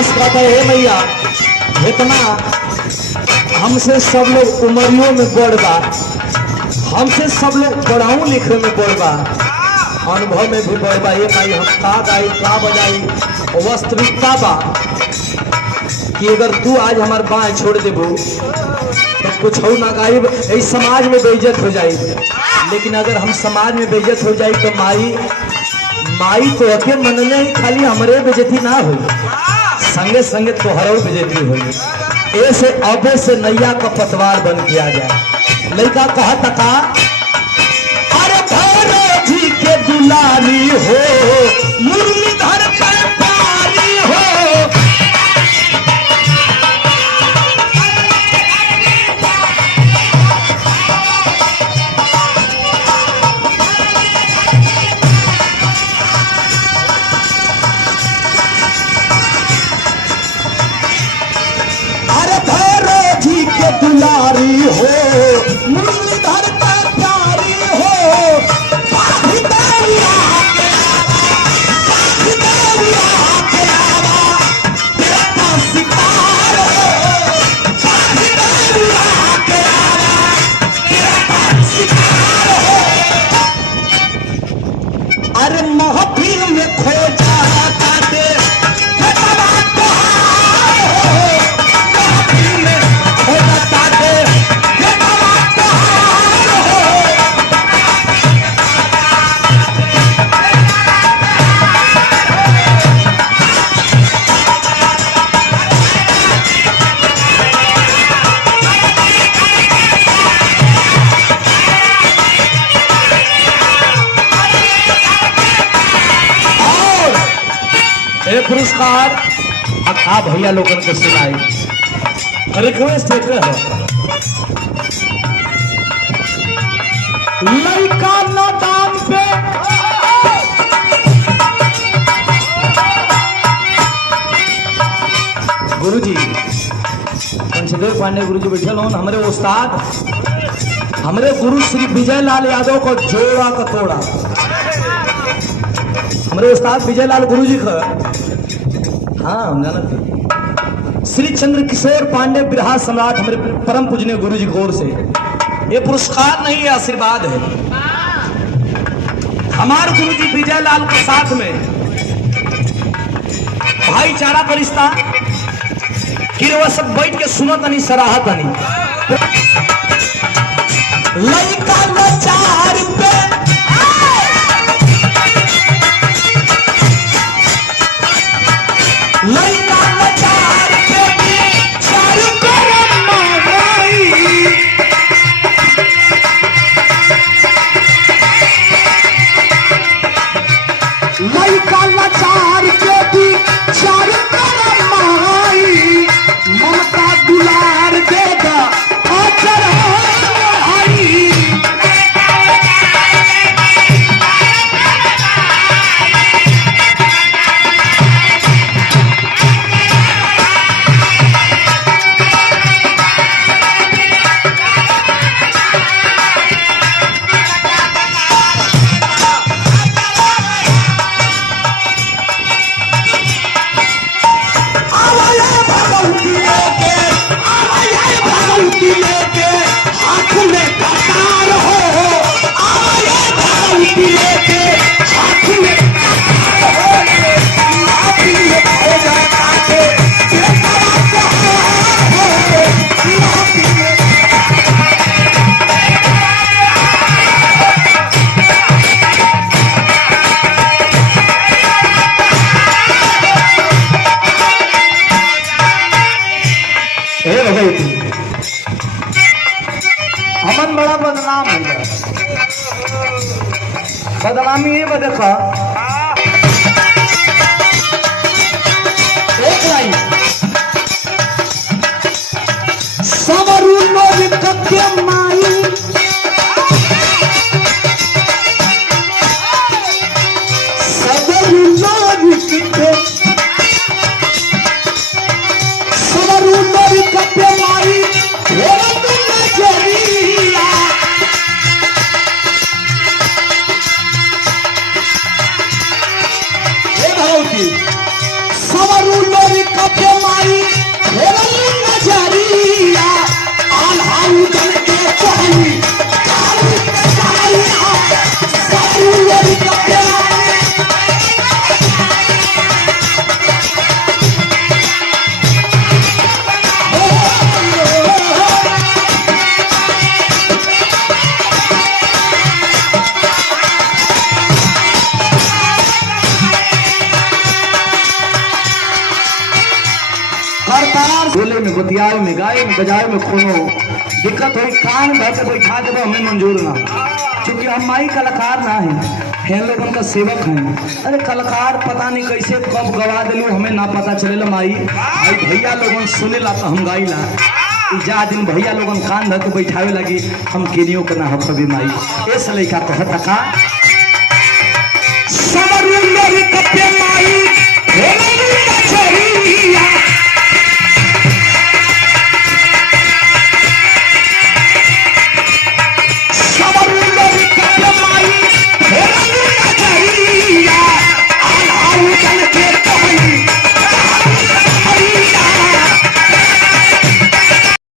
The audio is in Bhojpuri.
दास कहता है मैया इतना हमसे सब लोग उमरियों में बढ़ बा, हमसे सब लोग पढ़ाऊ लिखे में बढ़ बा, अनुभव में भी बढ़ बा। ये भाई हम का गाई का बजाई वास्तविकता बा कि अगर तू आज हमार बाएं छोड़ देबू तो कुछ हो ना गायब, इस समाज में बेइज्जत हो जाए। लेकिन अगर हम समाज में बेइज्जत हो जाए तो माई तो अके मनने ही खाली हमरे बेइज्जती ना हो, संगे संगे तोहरो बेइज्जती हो। ऐसे अबे से नैया का पतवार बन किया जाए। लड़का कहा तका अरे भैरव जी के दुलारी हो, मुरलीधर पे पारी हो, दुलारी हो, मुरलीधर पे प्यारी हो, शिकार हो, अरे महफिल में खो जाता दे पुरस्कार आप भैया लोगन को सुनाई रिक्वेस्ट है लड़का न दाम पे गुरुजी पंचदेव पांडे गुरुजी बैठे लोन हमारे उस्ताद हमारे गुरु श्री विजय लाल यादव को जोड़ा का तोड़ा। हमारे उस्ताद विजय लाल गुरुजी का हाँ हम जानते श्री चंद्र किशोर पांडे बिरहा सम्राट हमारे परम पूजनीय गुरु जी की ओर से ये पुरस्कार नहीं है, आशीर्वाद है। हमारे गुरु जी विजय लाल के साथ में भाईचारा का रिश्ता कि वह सब बैठ के सुनत नहीं सराहत नहीं। लड़का लाचार पे लड़का लाचार पे चार करम मांगाई, लड़का लाचार पे भी चार करम मांगाई, ममता दुलार देगा आचर आई। अमन बड़ा बदनाम है, बदनामी ये देखा एक लाइन सवरू लोग कत्ते माई सवरू लोग कत्ते सवरू लोग कत्ते माई सवरू लोग हर तार बोले में बतियाए में गाए में बजाए में कोनो दिक्कत हो कान भर के बैठा देव हमें मंजूर ना, क्योंकि हम माई कलाकार ना है लोगन का सेवक हैं। अरे कलाकार पता नहीं कैसे कब गवा दिलू हमें ना पता चलेला माई। भाई भैया लोगन सुनेला तो हम गाइला, जा दिन भैया लोगन कान धर के बैठावे लगी हम केनियो के ना हो कभी माई। ऐसा लड़का कहता का समर कपे माई